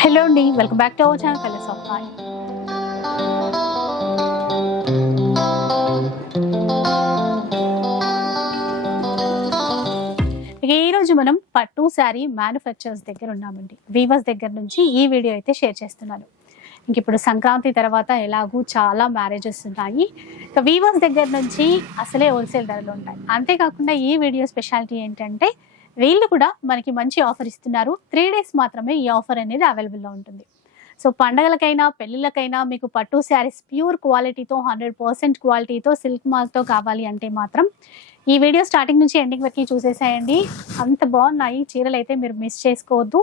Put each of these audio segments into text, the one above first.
Hello అండి welcome back to our channel colours of hi. ఇక మనం పట్టు శారీ మ్యానుఫ్యాక్చర్స్ దగ్గర ఉన్నామండి. వీవర్స్ దగ్గర నుంచి ఈ వీడియో అయితే షేర్ చేస్తున్నాను. ఇంక ఇప్పుడు సంక్రాంతి తర్వాత ఎలాగూ చాలా మ్యారేజెస్ ఉన్నాయి. ఇక వీవర్స్ దగ్గర నుంచి అసలే హోల్సేల్ ధరలు ఉంటాయి. అంతేకాకుండా ఈ వీడియో స్పెషాలిటీ ఏంటంటే వీళ్ళు కూడా మనకి మంచి ఆఫర్ ఇస్తున్నారు. త్రీ డేస్ మాత్రమే ఈ ఆఫర్ అనేది అవైలబుల్లో ఉంటుంది. సో పండగలకైనా పెళ్ళిళ్ళకైనా మీకు పట్టు శారీస్ ప్యూర్ క్వాలిటీతో హండ్రెడ్ పర్సెంట్ క్వాలిటీతో సిల్క్ మార్క్తో కావాలి అంటే మాత్రం ఈ వీడియో స్టార్టింగ్ నుంచి ఎండింగ్ వరకు చూసేసేయండి. అంత బాగున్నాయి. చీరలు అయితే మీరు మిస్ చేసుకోవద్దు.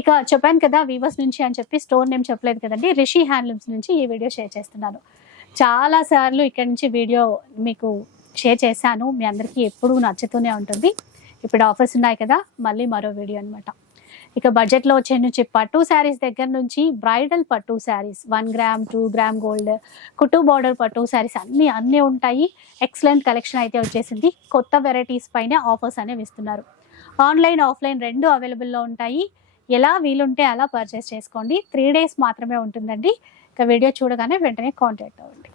ఇక చెప్పాను కదా వీవర్స్ నుంచి అని చెప్పి స్టోర్ నేమ్ చెప్పలేదు కదండి. రిషి హ్యాండ్లూమ్స్ నుంచి ఈ వీడియో షేర్ చేస్తున్నాను. చాలా సార్లు ఇక్కడ నుంచి వీడియో మీకు షేర్ చేశాను. మీ అందరికీ ఎప్పుడూ నచ్చుతూనే ఉంటుంది. ఇప్పుడు ఆఫర్స్ ఉన్నాయి కదా మళ్ళీ మరో వీడియో అనమాట ఇక బడ్జెట్లో వచ్చే నుంచి పట్టు శారీస్ దగ్గర నుంచి బ్రైడల్ పట్టు saris one gram two gram gold కుట్టు బార్డర్ పట్టు శారీస్ అన్నీ అన్నీ ఉంటాయి. ఎక్సలెంట్ కలెక్షన్ అయితే వచ్చేసింది. కొత్త వెరైటీస్ పైన ఆఫర్స్ అనేవి ఇస్తున్నారు. ఆన్లైన్ ఆఫ్లైన్ రెండు అవైలబుల్లో ఉంటాయి. ఎలా వీలుంటే అలా పర్చేస్ చేసుకోండి. త్రీ డేస్ మాత్రమే ఉంటుందండి. ఇక వీడియో చూడగానే వెంటనే కాంటాక్ట్ అవ్వండి.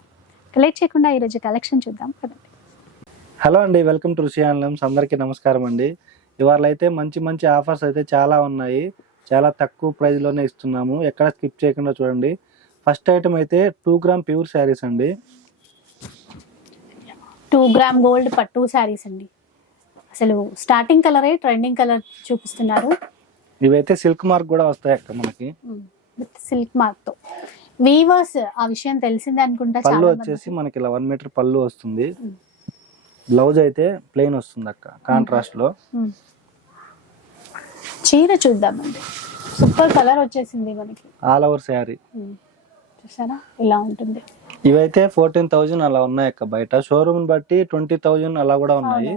కలెక్ట్ చేయకుండా ఈరోజు కలెక్షన్ చూద్దాం. కదా హలో అండి వెల్కమ్ టు రుషి అందరికీ నమస్కారం అండి. ఇవాళ అయితే మంచి మంచి ఆఫర్స్ అయితే చాలా ఉన్నాయి. చాలా తక్కువ ప్రైస్లోనే ఇస్తున్నాము. ఎక్కడ స్కిప్ చేయకుండా చూడండి. ఫస్ట్ ఐటమ్ అయితే టూ గ్రామ్ ప్యూర్ శారీస్ అండి. టూ గ్రామ్ గోల్డ్ పట్టు శారీస్ అండి. అసలు స్టార్టింగ్ కలరే ట్రెండింగ్ కలర్ చూపిస్తున్నారు. ఇవైతే సిల్క్ మార్క్ కూడా వస్తాయి అక్క మనకి. With silk మార్క్తో. వీవర్స్ ఆ విషయం తెలిసిందే అనుకుంటా పళ్ళు వచ్చేసి మనకి ఇలా వన్ మీటర్ పళ్ళు వస్తుంది. మ్మ్. బ్లౌజ్ అయితే ప్లెయిన్ వస్తుంది అక్క కాంట్రాస్ట్లో. చీర చూద్దామండి. సూపర్ కలర్ వచ్చేసింది మనకి. All over sari. చూసారా? ఇలా ఉంటుంది. ఇవైతే ఫోర్టీన్ థౌజండ్ అలా ఉన్నాయి అక్క బయట. షోరూమ్ బట్టి ట్వంటీ థౌజండ్ అలా కూడా ఉన్నాయి.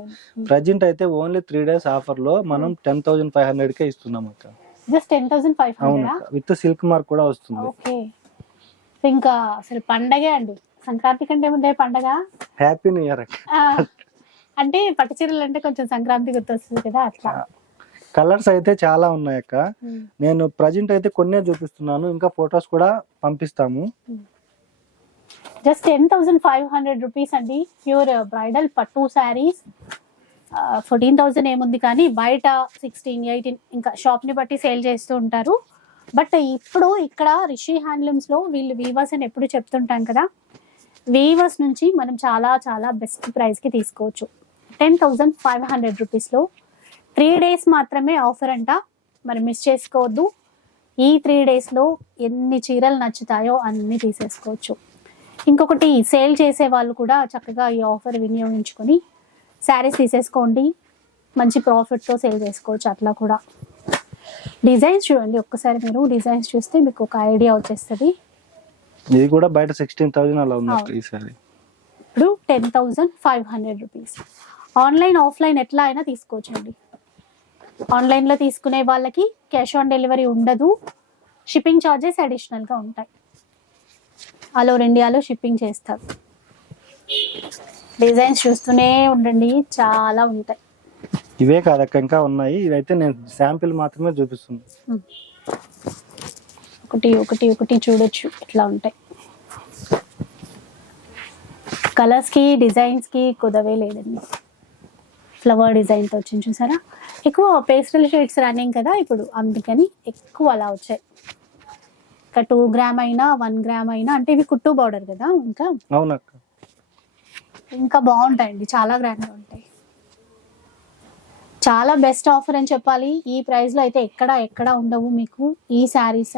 ప్రజెంట్ అయితే ఓన్లీ త్రీ డేస్ ఆఫర్లో మనం టెన్ థౌసండ్ ఫైవ్ హండ్రెడ్ కే ఇస్తున్నాం అక్క. జస్ట్ టెన్ థౌసండ్ ఫైవ్ అవును విత్ సిల్క్ మార్క్ కూడా వస్తుంది. ఇంకా అసలు పండగే అండి. సంక్రాంతి కంటే ముందే పండగ? హ్యాపీ న్యూ ఇయర్ అక్క. అంటే పట్టు చీరలు అంటే కొంచెం సంక్రాంతి గుర్తొస్తుంది కదా అట్లా. కలర్స్ అయితే చాలా ఉన్నాయి అక్క. నేను ప్రజెంట్ అయితే కొన్నే చూపిస్తున్నాను ఇంకా ఫొటోస్ కూడా పంపిస్తాము. Just ten thousand five hundred rupees అండి. ప్యూర్ బ్రైడల్ పట్టు శారీస్ ఫోర్టీన్ థౌసండ్ ఏముంది కానీ బయట సిక్స్టీన్ ఎయిటీన్ ఇంకా షాప్ని బట్టి సేల్ చేస్తూ ఉంటారు. బట్ ఇప్పుడు ఇక్కడ రిషి హ్యాండ్లూమ్స్లో వీళ్ళు వీవర్స్ అని ఎప్పుడు చెప్తుంటాం కదా వీవర్స్ నుంచి మనం చాలా చాలా బెస్ట్ ప్రైస్కి తీసుకోవచ్చు. టెన్ థౌజండ్ ఫైవ్ హండ్రెడ్ రూపీస్లో. త్రీ డేస్ మాత్రమే ఆఫర్ అంట. మరి మిస్ చేసుకోవద్దు. ఈ త్రీ డేస్లో ఎన్ని చీరలు నచ్చుతాయో అన్నీ తీసేసుకోవచ్చు. ఇంకొకటి సేల్ చేసే వాళ్ళు కూడా చక్కగా ఈ ఆఫర్ వినియోగించుకొని శారీస్ తీసేసుకోండి. మంచి ప్రాఫిట్తో సేల్ చేసుకోవచ్చు అట్లా కూడా. డిజైన్స్ చూడండి ఒక్కసారి మీరు డిజైన్స్ చూస్తే మీకు ఒక ఐడియా వచ్చేస్తుంది. ఇది కూడా బయట సిక్స్టీన్ థౌసండ్ అలా ఉంది ఇప్పుడు ten thousand five hundred rupees. Online offline ఎట్లా అయినా తీసుకోవచ్చు అండి ఆన్లైన్లో తీసుకునే వాళ్ళకి క్యాష్ ఆన్ డెలివరీ ఉండదు. షిప్పింగ్ ఛార్జెస్ అడిషనల్గా ఉంటాయి. ఆల్ ఓవర్ ఇండియాలో షిప్పింగ్ చేస్తారు. డిజైన్స్ చూస్తూనే ఉండండి చాలా ఉంటాయి. ఇవే కాదక్క ఇంకా ఉన్నాయి. ఇవైతే నేను శాంపిల్ మాత్రమే చూపిస్తుంది. ఒకటి ఒకటి ఒకటి చూడొచ్చు. ఇట్లా ఉంటాయి. కలర్స్కి డిజైన్స్కి కుదవే లేదండి. ఫ్లవర్ డిజైన్తో వచ్చింది చూసారా? ఎక్కువ పేస్టల్ షేడ్స్ రన్నింగ్ కదా ఇప్పుడు. అందుకని ఎక్కువ అలా వచ్చాయి. ఇంకా టూ గ్రామ్ అయినా వన్ గ్రామ్ అయినా అంటే ఇవి కుట్టు బార్డర్ కదా ఇంకా? అవునక్క. ఇంకా బాగుంటాయండి. చాలా గ్రాండ్గా ఉంటాయి. చాలా బెస్ట్ ఆఫర్ అని చెప్పాలి. ఈ ప్రైస్లో అయితే ఎక్కడ ఎక్కడ ఉండవు మీకు. ఈ శారీస్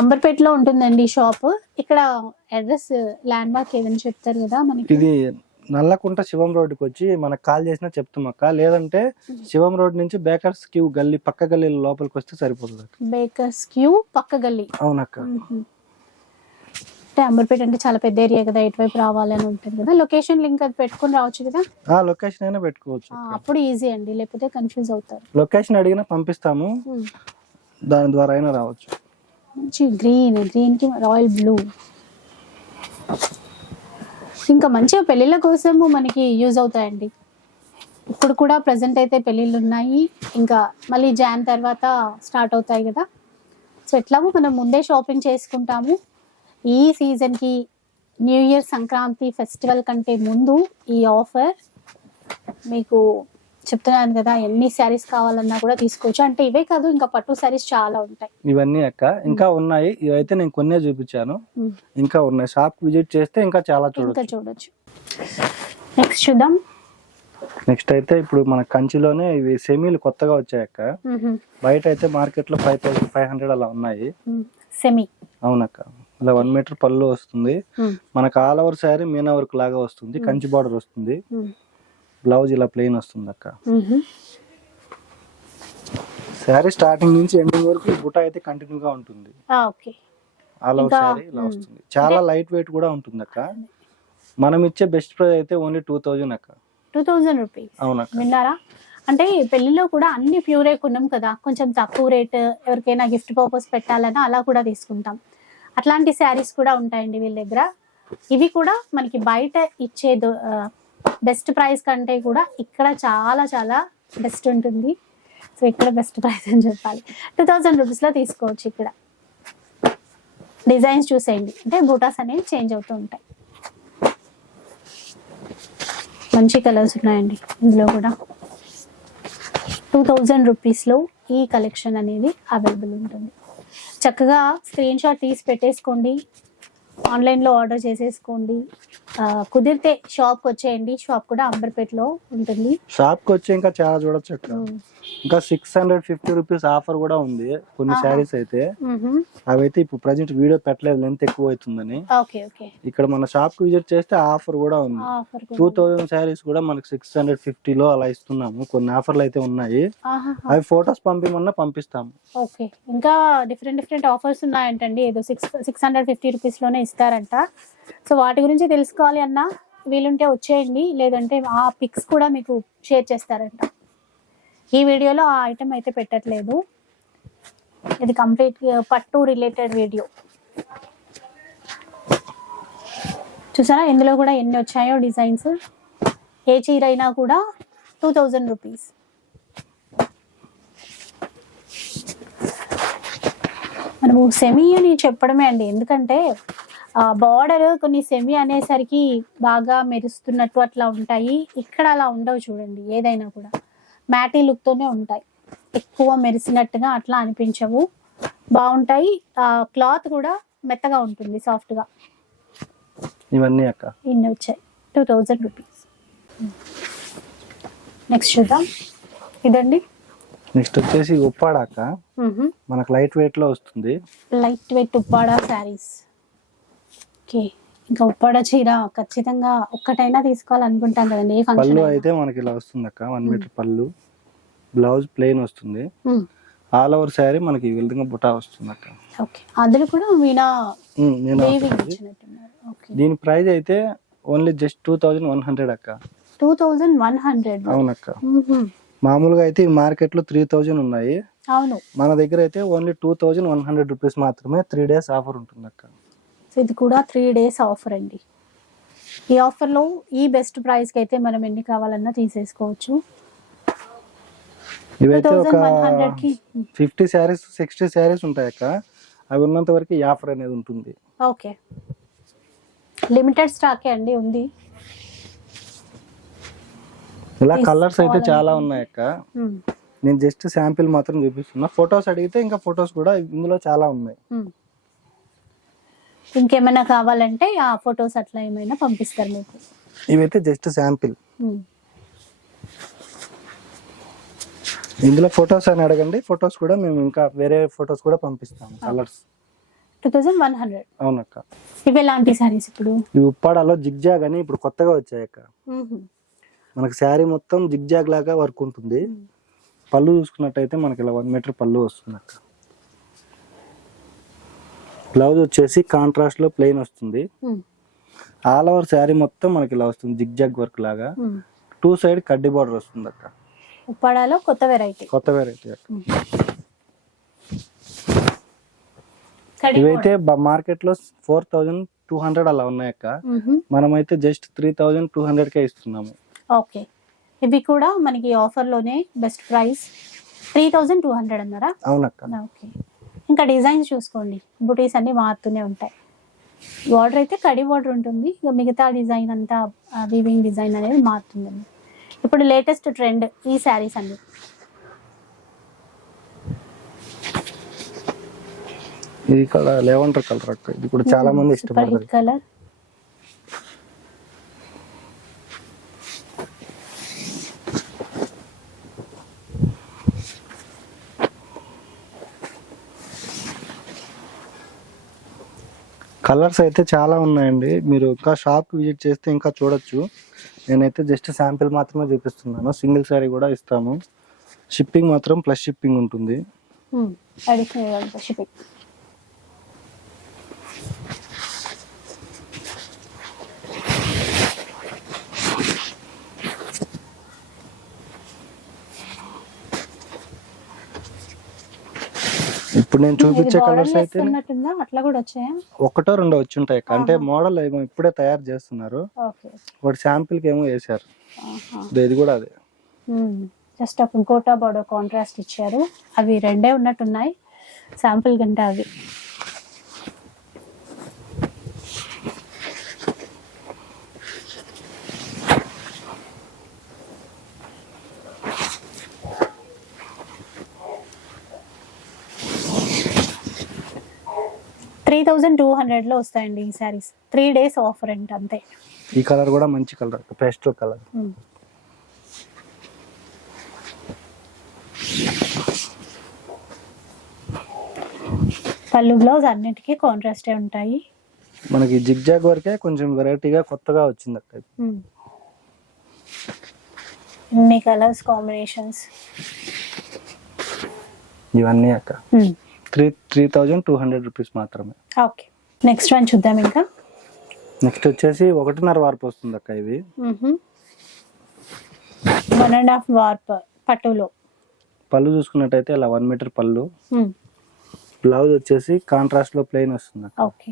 అంబర్పేటలో ఉంటుందండి షాప్ ఇక్కడ అడ్రస్ ల్యాండ్ మార్క్ ఏదైనా చెప్తారు కదా మనకి? ఇది నల్లకుంట శివం రోడ్డుకి వచ్చి మనకు కాల్ చేసినా చెప్తాం అక్క. లేదంటే శివం రోడ్ నుంచి బేకర్స్ క్యూ గల్లీ పక్క గల్లీ లోపలికి వస్తే సరిపోతుంది బేకర్స్ క్యూ పక్క గల్లీ. అవునక్క. అంటే అంబర్పేట అంటే చాలా పెద్ద ఏరియా కదా ఇటువైపు రావాలని ఉంటుంది కదా. లొకేషన్ లింక్ అది పెట్టుకుని రావచ్చు కదా? ఆ లొకేషన్ అయినా పెట్టుకోవచ్చు. అప్పుడు ఈజీ అండి లేకపోతే కన్ఫ్యూజ్ అవుతారు. లొకేషన్ అడిగినా పంపిస్తాము. దాని ద్వారా అయినా రావచ్చు. మంచి గ్రీన్ గ్రీన్కి రాయల్ బ్లూ. ఇంకా మంచిగా పెళ్ళిళ్ళ కోసము మనకి యూజ్ అవుతాయండి. ఇప్పుడు కూడా ప్రజెంట్ అయితే పెళ్ళిళ్ళు ఉన్నాయి ఇంకా మళ్ళీ జాన్ తర్వాత స్టార్ట్ అవుతాయి కదా. సో ఎట్లాగో మనం ముందే షాపింగ్ చేసుకుంటాము. ఈ సీజన్కి న్యూ ఇయర్ సంక్రాంతి ఫెస్టివల్ కంటే ముందు ఈ ఆఫర్ మీకు చెప్తున్నాను కదా ఎన్ని శారీస్ కావాలన్నా కూడా తీసుకోవచ్చు. అంటే ఇవే కాదు ఇంకా పట్టు శారీస్ చాలా ఉంటాయి. ఇవన్నీ అక్క. ఇంకా ఉన్నాయి. ఇవైతే నేను కొన్నే చూపించాను. ఇంకా ఉన్నాయి. షాప్ విజిట్ చేస్తే ఇంకా చాలా చూడొచ్చు. చూడొచ్చు. నెక్స్ట్ చూద్దాం. నెక్స్ట్ అయితే ఇప్పుడు మన కంచిలోనే ఇవి సెమీలు కొత్తగా వచ్చాయక్క బయట అయితే మార్కెట్లో ఫైవ్ థౌసండ్ ఫైవ్ హండ్రెడ్ అలా ఉన్నాయి. సెమీ. అవునక్క. ఇలా వన్ మీటర్ పళ్ళు వస్తుంది. మనకు all over sari meena work లాగా వస్తుంది. కంచి బార్డర్ వస్తుంది. బ్లౌజ్ ఇలా ప్లెయిన్ వస్తుంది అక్క శారీ స్టార్టింగ్ నుంచి ఎండింగ్ వరకు బుట్ట అయితే కంటిన్యూ గా ఉంటుంది. ఓకే. ఆల్ ఓవర్ ఇంకా, శారీ ఇలా మ్. వస్తుంది. చాలా లైట్ వెయిట్ కూడా ఉంటుంది అక్క మనం ఇచ్చే బెస్ట్ ప్రైస్ అయితే ఓన్లీ టూ థౌజండ్ అక్క. టూ థౌజండ్ రూపీస్ అవునక్క. విన్నారా? అంటే పెళ్ళిలో కూడా అన్ని ప్యూరే కొన్నాం కదా. కొంచెం తక్కువ రేట్ ఎవరికైనా గిఫ్ట్ పర్పస్ పెట్టాలన్నా అలా కూడా తీసుకుంటాం. అట్లాంటి శారీస్ కూడా ఉంటాయండి వీళ్ళ దగ్గర. ఇవి కూడా మనకి బయట ఇచ్చే బెస్ట్ ప్రైస్ కంటే కూడా ఇక్కడ చాలా చాలా బెస్ట్ ఉంటుంది. సో ఇక్కడ బెస్ట్ ప్రైస్ అని చెప్పాలి. టూ థౌజండ్ రూపీస్లో తీసుకోవచ్చు ఇక్కడ. డిజైన్స్ చూసేయండి. అంటే బూటాస్ అనేవి చేంజ్ అవుతూ ఉంటాయి. మంచి కలర్స్ ఉన్నాయండి ఇందులో కూడా. టూ థౌజండ్ రూపీస్లో ఈ కలెక్షన్ అనేది అవైలబుల్ ఉంటుంది. చక్కగా స్క్రీన్ షాట్ తీసి పెట్టేసుకోండి. ఆన్లైన్లో ఆర్డర్ చేసేసుకోండి. కుదిరితే షాప్కి వచ్చేయండి. షాప్ కూడా అంబర్పేటలో ఉంటుంది. షాప్కి వచ్చి ఇంకా చాలా చూడొచ్చు అక్క ఉమ్. ఇంకా six hundred fifty rupees offer కూడా ఉంది. కొన్ని. శారీస్ అయితే. అవైతే ఇప్పుడు ప్రజెంట్ వీడియో పెట్టలేదు. లెంత్ ఎక్కువ అవుతుందని. ఓకే ఓకే ఇక్కడ మన షాప్కి విజిట్ చేస్తే ఆఫర్ కూడా ఉంది. టూ థౌజండ్ శారీస్ కూడా మనకి సిక్స్ హండ్రెడ్ ఫిఫ్టీలో అలా ఇస్తున్నాము. కొన్ని ఆఫర్లు అయితే ఉన్నాయి. అవి ఫొటోస్ పంపిమన్నా పంపిస్తాము. ఓకే ఇంకా డిఫరెంట్ డిఫరెంట్ ఆఫర్స్ ఉన్నాయంటండి. ఏదో సిక్స్ సిక్స్ హండ్రెడ్ ఫిఫ్టీ రూపీస్లోనే ఇస్తారంట. సో వాటి గురించి తెలుసుకోవాలి అన్నా వీలుంటే వచ్చేయండి. లేదంటే ఆ పిక్స్ కూడా మీకు షేర్ చేస్తారంట. ఈ వీడియోలో ఆ ఐటెం అయితే పెట్టట్లేదు. ఇది కంప్లీట్ పట్టు రిలేటెడ్ వీడియో చూసారా? ఇందులో కూడా ఎన్ని వచ్చాయో డిజైన్స్. ఏ చీర అయినా కూడా టూ థౌజండ్ రూపీస్ మనము సెమీ అని చెప్పడమే అండి. ఎందుకంటే బార్డర్ కొన్ని సెమీ అనేసరికి బాగా మెరుస్తున్నట్టు అట్లా ఉంటాయి. ఇక్కడ అలా ఉండవు చూడండి ఏదైనా కూడా. మ్యాటీ లుక్తోనే ఉంటాయి. ఎక్కువ మెరిసినట్టుగా అట్లా అనిపించవు. బాగుంటాయి. క్లాత్ కూడా మెత్తగా ఉంటుంది సాఫ్ట్గా ఇవన్నీ అక్క? ఇన్ని వచ్చాయి. టూ థౌజండ్ రూపీస్ నెక్స్ట్ చూద్దాం. ఇదండి. నెక్స్ట్ వచ్చేసి ఉప్పాడ అక్క. మనకు లైట్ వెయిట్లో వస్తుంది. Light weight Uppada saris okay. ఇంకా ఉప్పాడ చీర ఖచ్చితంగా ఒక్కటైనా తీసుకోవాలనుకుంటాం కదండి ఏ పళ్ళు ఫంక్షన్ అయితే మనకి ఇలా వస్తుంది అక్క వన్ మీటర్ పళ్ళు. బ్లౌజ్ ప్లెయిన్ వస్తుంది. ఆల్ ఓవర్ శారీ మనకి ఈ విధంగా బుటా వస్తుంది అక్క. ఓకే. అందులో కూడా వీణా ఉమ్, నేను వేవింగ్ వస్తుంది. ఇచ్చినట్టున్నారు ఓకే. దీని ప్రైస్ అయితే only just two thousand one hundred అక్క. టూ థౌజండ్ వన్ హండ్రెడ్ అవునక్క. మామూలుగా అయితే ఈ మార్కెట్లో త్రీ థౌజండ్ ఉన్నాయి. అవును. మన దగ్గర అయితే only two thousand one hundred rupees మాత్రమే త్రీ డేస్ ఆఫర్ ఉంటుంది అక్క ఇది కూడా త్రీ డేస్ ఆఫర్ అండి. ఈ ఆఫర్లో ఈ బెస్ట్ ప్రైస్కి అయితే మనం ఎన్ని కావాలన్నా తీసేసుకోవచ్చు. ఇవైతే ఒక 2100 కి ఫిఫ్టీ శారీస్ సిక్స్టీ శారీస్ ఉంటాయి అక్క. అవి ఉన్నంత వరకు ఈ ఆఫర్ అనేది ఉంటుంది. ఓకే లిమిటెడ్ స్టాకే అండి ఉంది. ఇలా కలర్స్ అయితే చాలా ఉన్నాయి అక్క. మ్మ్. నేను జస్ట్ శాంపిల్ మాత్రం చూపిస్తున్నా. ఫొటోస్ అడిగితే ఇంకా ఫొటోస్ కూడా ఇందులో చాలా ఉన్నాయి. మ్మ్. ఇంకేమైనా కావాలంటే ఆ ఫొటోస్ అట్లా ఏమైనా పంపిస్తారు మీకు? ఇవైతే జస్ట్ శాంపిల్. ఇందులో ఫొటోస్ అని అడగండి. ఫొటోస్ కూడా మేము ఇంకా వేరే ఫొటోస్ కూడా పంపిస్తాము colours. Two thousand one hundred. అవునక్క. ఇవి ఎలాంటి సారీస్ ఇప్పుడు? ఈ ఉప్పాడలో జిగ్జాగ్ అని ఇప్పుడు కొత్తగా వచ్చాయక్క. మ్మ్. మనకి శారీ మొత్తం జిగ్జాగ్ లాగా వర్క్ ఉంటుంది. పళ్ళు చూసుకున్నట్టయితే మనకి ఇలా వన్ మీటర్ పళ్ళు వస్తుంది అక్క బ్లౌజ్ వచ్చేసి కాంట్రాస్ట్లో ప్లెయిన్ వస్తుంది. ఆల్ ఓవర్ శారీ మొత్తం మనకి ఇలా వస్తుంది జిగ్జాగ్ వర్క్ లాగా. టూ సైడ్ కడ్డీ బార్డర్ వస్తుంది అక్క. ఉప్పాడాలో కొత్త వెరైటీ కొత్త వెరైటీ అక్క. ఇవైతే మార్కెట్లో ఫోర్ థౌజండ్ టూ హండ్రెడ్ అలా ఉన్నాయి అక్క. మనమైతే just three thousand two hundred కే ఇస్తున్నాము. ఓకే. ఇవి కూడా మనకి ఆఫర్లోనే best price three thousand two hundred అన్నారా? అవునక్క. ఓకే. ఇంకా డిజైన్స్ చూసుకోండి. బుటీస్ అన్ని మారుతూనే ఉంటాయి. బార్డర్ అయితే కడి బార్డర్ ఉంటుంది. ఇక మిగతా డిజైన్ అంతా వీవింగ్ డిజైన్ అనేది మారుతుందండి ఇప్పుడు లేటెస్ట్ ట్రెండ్ ఈ శారీస్ అండి ఇది కలర్ లెవెండర్ కలర్ ఇది కూడా చాలా మంది సూపర్ హిట్ ఇష్టపడతారు. కలర్ కలర్స్ అయితే చాలా ఉన్నాయండి. మీరు ఇంకా షాప్ విజిట్ చేస్తే ఇంకా చూడొచ్చు. నేనైతే జస్ట్ శాంపిల్ మాత్రమే చూపిస్తున్నాను. సింగిల్ శారీ కూడా ఇస్తాము. షిప్పింగ్ మాత్రం ప్లస్ షిప్పింగ్ ఉంటుంది. Additional shipping. ఇప్పుడు నేను చూపించే కలర్స్ అయితే అట్లా కూడా వచ్చాయా? ఒకటో రెండో వచ్చి ఉంటాయి. అంటే. మోడల్ ఏమో ఇప్పుడే తయారు చేస్తున్నారు. ఒకటి శాంపిల్కి ఏమో వేశారు. ఇదో కూడా అదే. జస్ట్ అప్పుడు కోటా బార్డర్ కాంట్రాస్ట్ ఇచ్చారు. అవి రెండే ఉన్నట్టున్నాయి. శాంపుల్ కంటే అవి. థౌజండ్ టూ హండ్రెడ్లో వస్తాయండి ఈ శారీస్. త్రీ డేస్ ఆఫర్ అంట అంతే. ఈ కలర్ కూడా మంచి కలర్ పేస్టల్ కలర్. పళ్ళు బ్లౌజ్ అన్నిటికీ కాంట్రాస్టే ఉంటాయి. మనకి జిగ్జాగ్ వరకే కొంచెం వెరైటీగా కొత్తగా వచ్చింది అక్క ఇది. Hmm. ఇన్ని కలర్స్ కాంబినేషన్స్. ఇవన్నీ అక్క. Three three thousand two hundred rupees మాత్రమే. ఓకే. నెక్స్ట్ వన్ చూద్దాం ఇంకా. నెక్స్ట్ వచ్చేసి ఒకటిన్నర వార్పు వస్తుంది అక్క ఇది వన్ అండ్ హాఫ్ వార్ప్ పట్టులో. పళ్ళు చూసుకున్నట్టయితే ఇలా వన్ మీటర్ పళ్ళు. బ్లౌజ్ వచ్చేసి కాంట్రాస్ట్లో ప్లెయిన్ వస్తుంది ఓకే.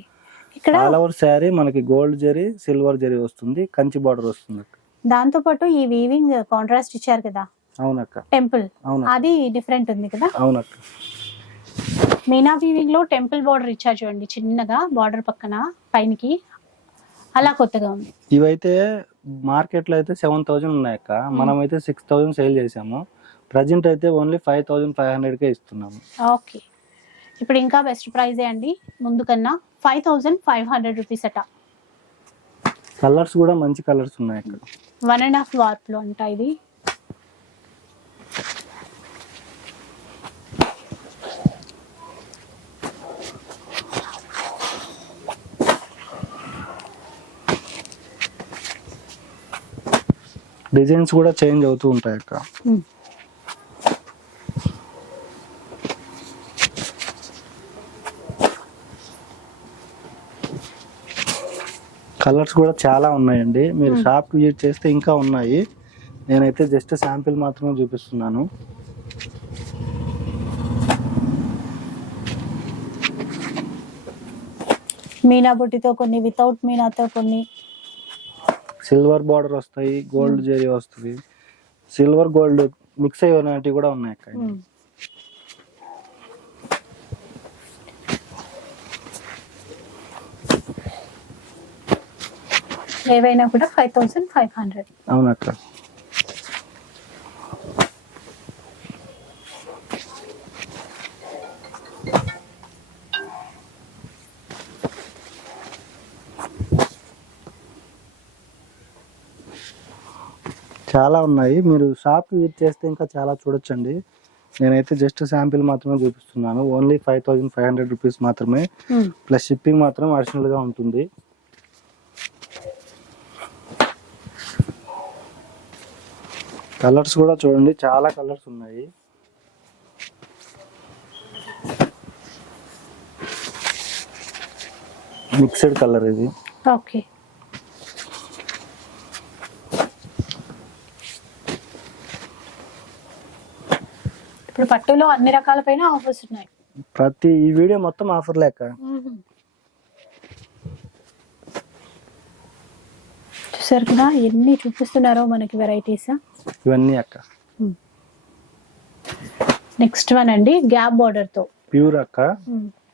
ఇక్కడ ఆల్ ఓవర్ శారీ మనకి గోల్డ్ జరీ సిల్వర్ జరీ వస్తుంది కంచి బార్డర్ వస్తుంది అక్క దాంతో పాటు ఈ వీవింగ్ కాంట్రాస్ట్ ఇచ్చారు కదా? అవునక్క. టెంపుల్. అవును అది డిఫరెంట్ ఉంది కదా? అవునక్క. మీనా వీవింగ్లో టెంపుల్ బార్డర్ ఇచ్చారు చూడండి చిన్నగా బార్డర్ పక్కన పైనకి. అలా కొత్తగా ఉంది. ఇవైతే మార్కెట్లో అయితే సెవెన్ థౌజండ్ ఉన్నాయక్క మనం అయితే సిక్స్ థౌజండ్ సేల్ చేసాము ప్రజెంట్ అయితే only five thousand five hundred కే ఇస్తున్నాము. ఓకే. ఇప్పుడు ఇంకా బెస్ట్ ప్రైజే అండి? ముందు కన్నా five thousand five hundred rupees అట. కలర్స్ కూడా మంచి కలర్స్ ఉన్నాయి ఇక్కడ వన్ అండ్ హాఫ్ వార్ప్లో అంట ఇది. డిజైన్స్ కూడా చేంజ్ అవుతూ ఉంటాయి అక్క. కలర్స్ కూడా చాలా ఉన్నాయండి. మీరు షాప్ విజిట్ చేస్తే ఇంకా ఉన్నాయి. నేనైతే జస్ట్ శాంపిల్ మాత్రమే చూపిస్తున్నాను. మీనా బుట్టితో కొన్ని వితౌట్ మీనాతో కొన్ని. సిల్వర్ బార్డర్ వస్తాయి గోల్డ్ జరీ వస్తుంది. సిల్వర్ గోల్డ్ మిక్స్ అయ్యేటివి కూడా ఉన్నాయి అక్క Hmm. ఏవైనా కూడా ఫైవ్ థౌసండ్ ఫైవ్ హండ్రెడ్ అవునక్క చాలా ఉన్నాయి. మీరు షాప్ విజిట్ చేస్తే ఇంకా చాలా చూడొచ్చండి. నేనైతే జస్ట్ శాంపిల్ మాత్రమే చూపిస్తున్నాను. Only five thousand five hundred rupees మాత్రమే. ప్లస్ షిప్పింగ్ మాత్రం అడిషనల్గా ఉంటుంది. కలర్స్ కూడా చూడండి. చాలా కలర్స్ ఉన్నాయి. మిక్స్డ్ కలర్ ఇది. ఓకే. ఇప్పుడు పట్టులో అన్ని రకాల పైన ఆఫర్స్ ఉన్నాయి. ప్రతి ఈ వీడియో మొత్తం ఆఫర్ లేక చూసారు కదా ఎన్ని చూపిస్తున్నారో మనకి వెరైటీస్. ఇవన్నీ అక్క. నెక్స్ట్ వన్ అండి గ్యాప్ బార్డర్తో. ప్యూర్ అక్క.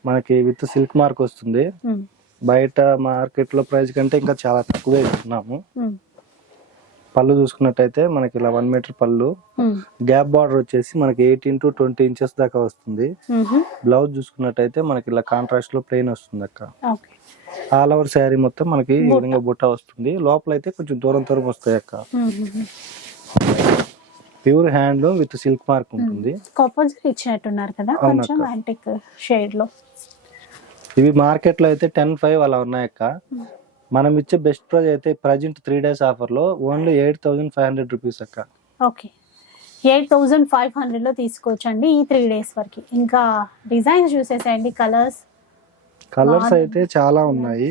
మనకి విత్ సిల్క్ మార్క్ వస్తుంది. బయట మార్కెట్లో ప్రైస్ కంటే ఇంకా చాలా తక్కువే ఇస్తున్నాము. పళ్ళు చూసుకున్నట్టయితే మనకి ఇలా వన్ మీటర్ పళ్ళు. గ్యాప్ బార్డర్ వచ్చేసి మనకి ఎయిటీన్ టు ట్వంటీ ఇంచెస్ దాకా వస్తుంది. బ్లౌజ్ చూసుకున్నట్టయితే మనకి ఇలా కాంట్రాస్ట్లో ప్లెయిన్ వస్తుంది అక్క. ఆల్ ఓవర్ శారీ మొత్తం మనకి ఈ విధంగా బుట్ట వస్తుంది. లోపల అయితే కొంచెం దూరం దూరం వస్తాయి అక్క. Pure hand with silk mark ఉంటుంది. ఇచ్చినట్టున్నారు కదా. కొంచెం యాంటిక్ షేడ్లో. ఇవి మార్కెట్లో అయితే టెన్ ఫైవ్ అలా ఉన్నాయక్క మనం ఇచ్చే బెస్ట్ ప్రైస్ అయితే ప్రజెంట్ త్రీ డేస్ ఆఫర్లో only eight thousand five hundred rupees అక్క. ఓకే ఎయిట్ థౌజండ్ ఫైవ్ హండ్రెడ్లో తీసుకోవచ్చు అండి ఈ త్రీ డేస్ వరకు. ఇంకా డిజైన్స్ చూసేసేయండి కలర్స్ కలర్స్ అయితే చాలా ఉన్నాయి.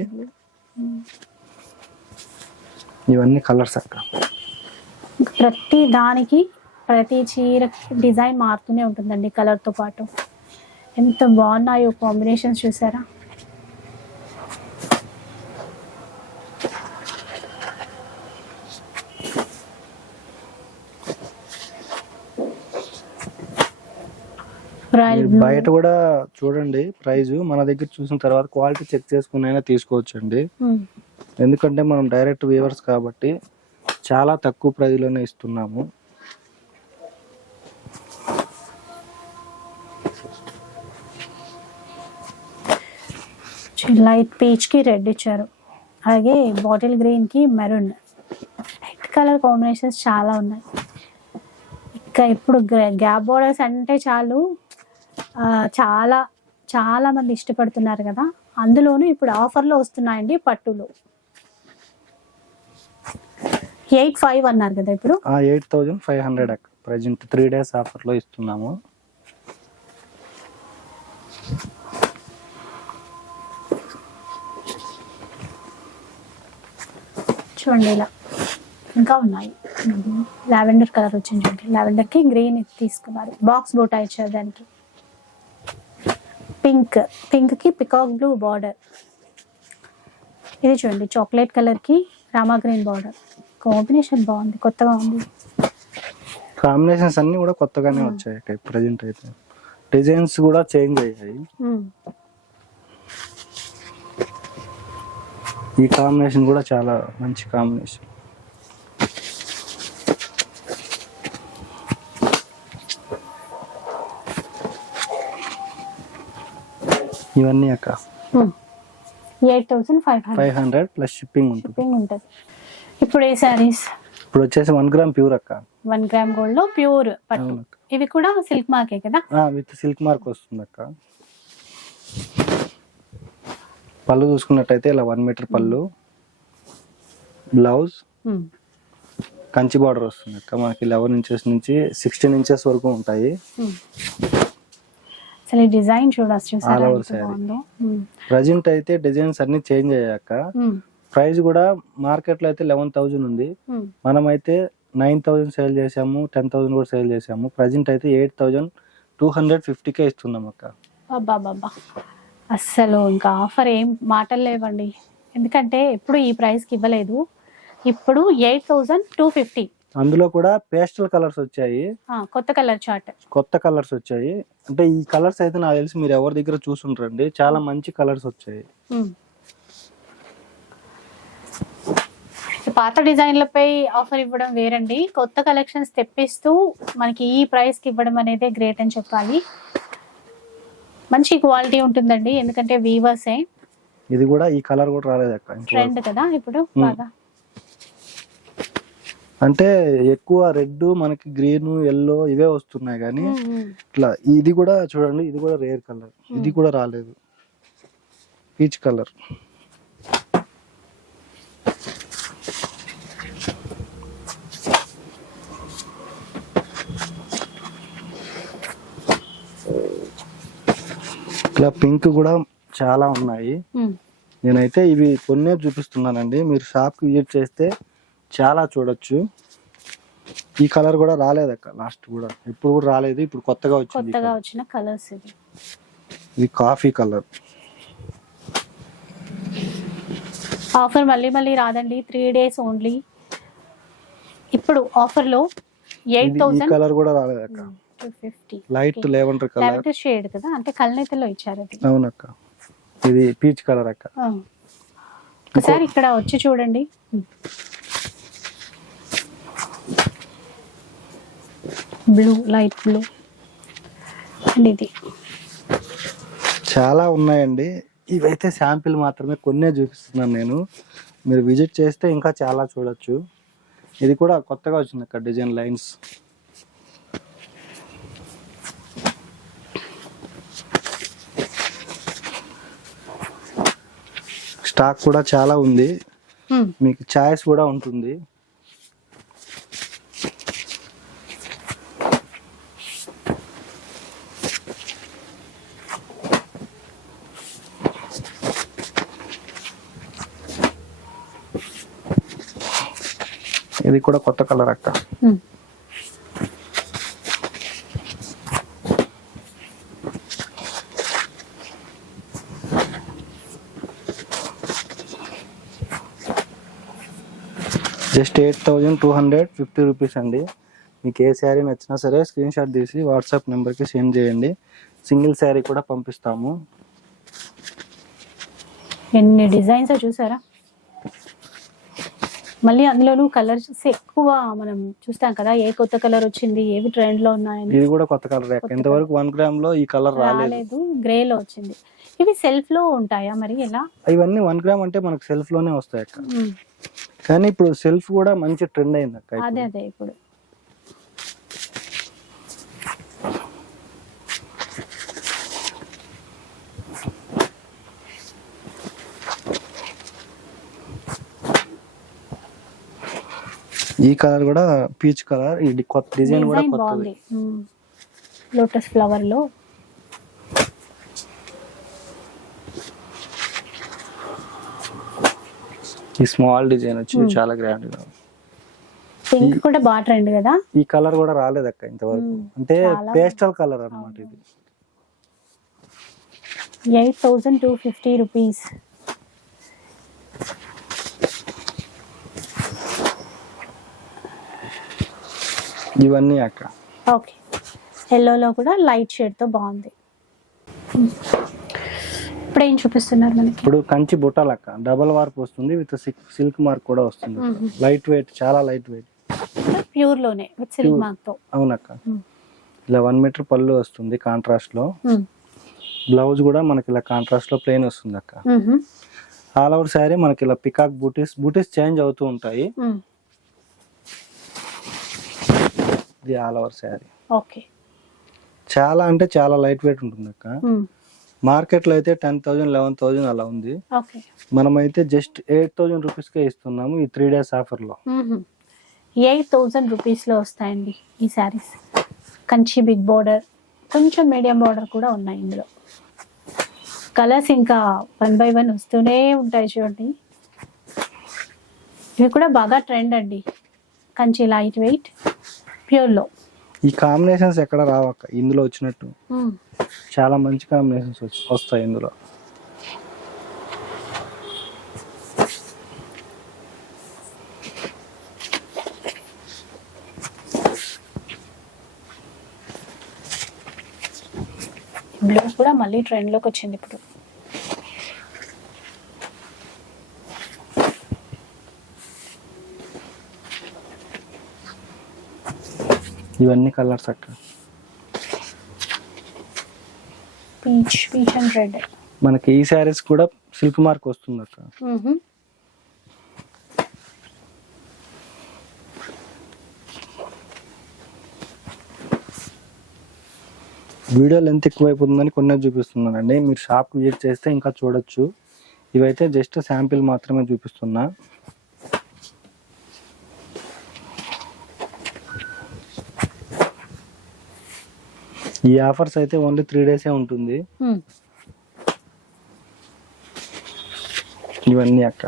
ఇవన్నీ కలర్స్ అక్క. ప్రతి దానికి ప్రతి చీర డిజైన్ మారుతూనే ఉంటుందండి కలర్తో పాటు. ఎంత బాగున్నాయో కాంబినేషన్స్ చూసారా రాయల్ మీరు బయట కూడా చూడండి ప్రైస్ మన దగ్గర చూసిన తర్వాత క్వాలిటీ చెక్ చేసుకుని అయినా తీసుకోవచ్చు అండి ఎందుకంటే మనం డైరెక్ట్ వ్యూవర్స్ కాబట్టి చాలా తక్కువ ప్రైస్లోనే ఇస్తున్నాము లైట్ పీచ్కి రెడ్ ఇచ్చారు. అలాగే బాటిల్ గ్రీన్కి మెరూన్. లైట్ కలర్ కాంబినేషన్స్ చాలా ఉన్నాయి. ఇంకా ఇప్పుడు గ్యాప్ బోర్డర్స్ అంటే చాలు. చాలా చాలా మంది ఇష్టపడుతున్నారు కదా. అందులోనూ ఇప్పుడు ఆఫర్లో వస్తున్నాయండి పట్టులు. ఎయిట్ ఫైవ్ అన్నారు కదా ఇప్పుడు. Eight thousand five hundred present three days ఆఫర్లో ఇస్తున్నాము. చూడండి ఇలా. ఇంకా ఉన్నాయి. లావెండర్ కలర్ వచ్చింది చూడండి లావెండర్కి గ్రీన్ తీసుకున్నారు. బాక్స్ బోటా ఇచ్చారు దానికి. పింక్. పింక్కి పికాక్ బ్లూ బార్డర్ ఇది చూడండి చాక్లెట్ కలర్కి రామా గ్రీన్ బార్డర్ కాంబినేషన్ బాగుంది కొత్తగా ఉంది. కాంబినేషన్స్ అన్ని కూడా కొత్తగానే వచ్చాయి ప్రజెంట్ అయితే. డిజైన్స్ కూడా చేంజ్ అయ్యాయి. మ్మ్. ఈ కాంబినేషన్ కూడా చాలా మంచి కాంబినేషన్ ఇవన్నీ అక్క. Eight thousand five five hundred plus shipping ఉంటుంది. షిప్పింగ్ ఉంటుంది. ఇప్పుడు ఏ శారీస్? ఇప్పుడు వచ్చేసి వన్ గ్రామ్ ప్యూర్ అక్క. వన్ గ్రామ్ గోల్డ్లో ప్యూర్ పట్టు. ఇవి కూడా సిల్క్ మార్కే కదా? విత్ సిల్క్ మార్క్ వస్తుంది అక్క. పళ్ళు చూసుకున్నట్టయితే ఇలా వన్ మీటర్ పళ్ళు. బ్లౌజ్. కంచి బార్డర్ వస్తుంది అక్క. మనకి లెవెన్ ఇంచెస్ నుంచి సిక్స్టీన్ ఇంచెస్ వరకు ఉంటాయి. అసలు డిజైన్ చూడొచ్చు. ప్రజెంట్ అయితే డిజైన్స్ అన్ని చేంజ్ అయ్యాక. ప్రైస్ కూడా మార్కెట్లో అయితే లెవెన్ థౌజండ్ ఉంది. మ్మ్. మనం అయితే నైన్ థౌజండ్ సేల్ చేసాము టెన్ థౌజండ్ కూడా సేల్ చేసాము ప్రజెంట్ అయితే ఎయిట్ థౌజండ్ టూ హండ్రెడ్ ఫిఫ్టీకే ఇస్తున్నాం అక్క. అబ్బా అస్సలు ఇంకా ఆఫర్ ఏం మాటలు లేవండి. ఎందుకంటే ఎప్పుడు ఈ ప్రైస్కి ఇవ్వలేదు. ఇప్పుడు ఎయిట్ థౌజండ్ టూ ఫిఫ్టీ. అందులో కూడా పేస్టల్ కలర్స్ వచ్చాయి. కొత్త కలర్ చార్ట్ కొత్త కలర్స్ వచ్చాయి. అంటే ఈ కలర్స్ అయితే నాకు తెలిసి మీరు ఎవరి దగ్గర చూసుంటారండి. చాలా మంచి కలర్స్ వచ్చాయి. పాత డిజైన్లపై ఆఫర్ ఇవ్వడం వేరండి. కొత్త కలెక్షన్స్ తెప్పిస్తూ మనకి ఈ ప్రైస్కి ఇవ్వడం అనేది గ్రేట్ అని చెప్పాలి. మంచి క్వాలిటీ ఉంటుందండి. ఎందుకంటే వీవర్సే. ఇది కూడా ఈ కలర్ కూడా రాలేదు. ట్రెండ్ కదా ఇప్పుడు. బాగా. అంటే ఎక్కువ రెడ్ మనకి గ్రీన్ ఎల్లో ఇవే వస్తున్నాయి కానీ. ఇట్లా ఇది కూడా చూడండి ఇది కూడా రేర్ కలర్ ఇది కూడా రాలేదు. పీచ్ కలర్ ఇట్లా పింక్ కూడా చాలా ఉన్నాయి. నేనైతే ఇవి కొన్నే చూపిస్తున్నానండి. మీరు షాప్కి విజిట్ చేస్తే చాలా చూడొచ్చు. ఈ కలర్ కూడా రాలేదక్క లాస్ట్ కూడా. ఎప్పుడు కూడా రాలేదు ఇప్పుడు కొత్తగా వచ్చింది కొత్తగా. వచ్చిన కలర్స్ ఇది ఇది కాఫీ కలర్. ఆఫర్ మళ్ళీ మళ్ళీ రాదండి త్రీ డేస్ ఓన్లీ. ఇప్పుడు ఆఫర్లో ఎయిట్ ఇది ఈ థౌసండ్ కలర్ కూడా రాలేదు అక్క. Light lavender colour eleven shade కదా అంటే కళ్ళనైతేలో ఇచ్చారు అది. అవునక్క ఇది పీచ్ కలర్ అక్క. ఒకసారి ఇక్కడ వచ్చి చూడండి. Blue light blue. అండ్ ఇది. చాలా ఉన్నాయండి. ఇవైతే శాంపిల్ మాత్రమే కొన్నే చూపిస్తున్నాను నేను. మీరు విజిట్ చేస్తే ఇంకా చాలా చూడొచ్చు. ఇది కూడా కొత్తగా వచ్చింది అక్క డిజైన్ లైన్స్. స్టాక్ కూడా చాలా ఉంది. Hmm. మీకు చాయిస్ కూడా ఉంటుంది. ఇది కూడా కొత్త కలర్ అక్క. Just eight thousand two hundred fifty rupees అండి. మీకు ఏ శారీ నచ్చినా సరే స్క్రీన్ షాట్ తీసి వాట్సాప్ నెంబర్కి సెండ్ చేయండి. సింగిల్ శారీ కూడా పంపిస్తాము. ఎన్ని డిజైన్స్ చూసారా? మళ్ళీ అందులోనూ కలర్స్ ఎక్కువ మనం చూస్తాం కదా ఏ కొత్త కలర్ వచ్చింది ఏవి ట్రెండ్లో ఉన్నాయని. ఇది కూడా కొత్త కలర్ ఇంతవరకు వన్ గ్రామ్లో ఈ కలర్ రాలేదు. గ్రే లో వచ్చింది. ఇవి సెల్ఫ్లో ఉంటాయా మరి? ఎలా? ఇవన్నీ వన్ గ్రామ్ అంటే మనకు సెల్ఫ్లోనే వస్తాయి అక్క. కానీ ఇప్పుడు సెల్ఫ్ కూడా మంచి ట్రెండ్ అయింది. అదే అదే ఇప్పుడు. ఈ కలర్ కూడా పీచ్ కలర్ ఇది కొత్త డిజైన్ కూడా బాగుంది. లోటస్ ఫ్లవర్లో. ఈ స్మాల్ డిజైన్ వచ్చి చాలా గ్రాండ్గా. పింక్ కూడా బాగా ట్రెండ్ కదా? ఈ కలర్ కూడా రాలేదక్క ఇంతవరకు. మ్మ్. అంటే పేస్టల్ కలర్ అన్నమాట ఇది. Eight thousand two fifty rupees. ఇవన్నీ అక్క. ఓకే. ఎల్లోలో కూడా లైట్ షేడ్తో బాగుంది. ఇప్పుడు ఏం చూపిస్తున్నారు మనకి? ఇప్పుడు కంచి బుట్టలు అక్క. డబల్ వార్ప్ వస్తుంది విత్ సిల్క్ మార్క్ కూడా వస్తుంది. లైట్ వెయిట్ చాలా లైట్ వెయిట్ ప్యూర్లోనే విత్ సిల్క్. మార్క్తో. అవునక్క. ఇలా వన్ మీటర్ పళ్ళు వస్తుంది కాంట్రాస్ట్లో. బ్లౌజ్ కూడా మనకి ఇలా కాంట్రాస్ట్లో ప్లెయిన్ వస్తుంది అక్క. ఆల్ ఓవర్ శారీ మనకి ఇలా పికాక్ బూటీస్ బూటీస్ చేంజ్ అవుతూ ఉంటాయి మ్మ్. ఇది ఆల్ ఓవర్ శారీ. ఓకే. చాలా అంటే చాలా లైట్ వెయిట్ ఉంటుంది అక్క. మార్కెట్లో అయితే టెన్ థౌసండ్ లెవెన్ థౌసండ్ అలా ఉంది. ఓకే. మనమైతే జస్ట్ ఎయిట్ థౌసండ్ రూపీస్కే ఇస్తున్నాము ఈ త్రీ డేస్ ఆఫర్లో. ఎయిట్ థౌజండ్ రూపీస్లో వస్తాయండి ఈ శారీస్. కంచి బిగ్ బార్డర్ కొంచెం మీడియం బార్డర్ కూడా ఉన్నాయి ఇందులో. కలర్స్ ఇంకా వన్ బై వన్ వస్తూనే ఉంటాయి చూడండి. ఇవి కూడా బాగా ట్రెండ్ అండి. Kanchi light weight. ప్యూర్లో ఈ కాంబినేషన్స్ ఎక్కడ రావక్క? ఇందులో వచ్చినట్టు. చాలా మంచి కాంబినేషన్స్ వస్తాయి ఇందులో. బ్లూ కూడా మళ్ళీ ట్రెండ్లోకి వచ్చింది ఇప్పుడు. ఇవన్నీ కలర్స్ అక్క. Peach peach and red. మనకి ఈ శారీస్ కూడా సిల్క్ మార్క్ వస్తుంది అక్క. వీడియో లెంత్ ఎక్కువైపోతుందని కొన్ని చూపిస్తున్నానండి. మీరు షాప్ విజిట్ చేస్తే ఇంకా చూడొచ్చు. ఇవైతే జస్ట్ శాంపిల్ మాత్రమే చూపిస్తున్నా. ఈ ఆఫర్స్ అయితే ఓన్లీ త్రీ డేసే ఉంటుంది. ఇవన్నీ అక్క.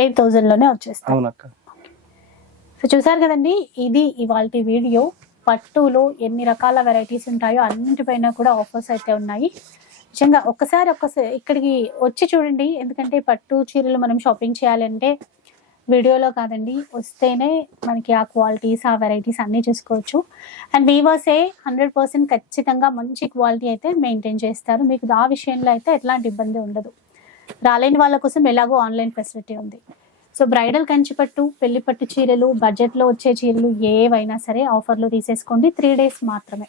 ఎయిట్ థౌజండ్లోనే వచ్చేస్తాయి. అవునక్క. సో చూసారు కదండి ఇది ఇవాళ వీడియో. పట్టులో ఎన్ని రకాల వెరైటీస్ ఉంటాయో అన్నింటిపైన కూడా ఆఫర్స్ అయితే ఉన్నాయి. నిజంగా ఒక్కసారి ఒక్కసారి ఇక్కడికి వచ్చి చూడండి. ఎందుకంటే పట్టు చీరలు మనం షాపింగ్ చేయాలంటే వీడియోలో కాదండి వస్తేనే మనకి ఆ క్వాలిటీస్ ఆ వెరైటీస్ అన్నీ చూసుకోవచ్చు. అండ్ వీవర్సే హండ్రెడ్ పర్సెంట్ ఖచ్చితంగా మంచి క్వాలిటీ అయితే మెయింటైన్ చేస్తారు. మీకు ఆ విషయంలో అయితే ఎట్లాంటి ఇబ్బంది ఉండదు. రాలేని వాళ్ళ కోసం ఎలాగో ఆన్లైన్ ఫెసిలిటీ ఉంది. సో బ్రైడల్ కంచిపట్టు పెళ్ళి పట్టు చీరలు బడ్జెట్లో వచ్చే చీరలు ఏవైనా సరే ఆఫర్లో తీసేసుకోండి. త్రీ డేస్ మాత్రమే.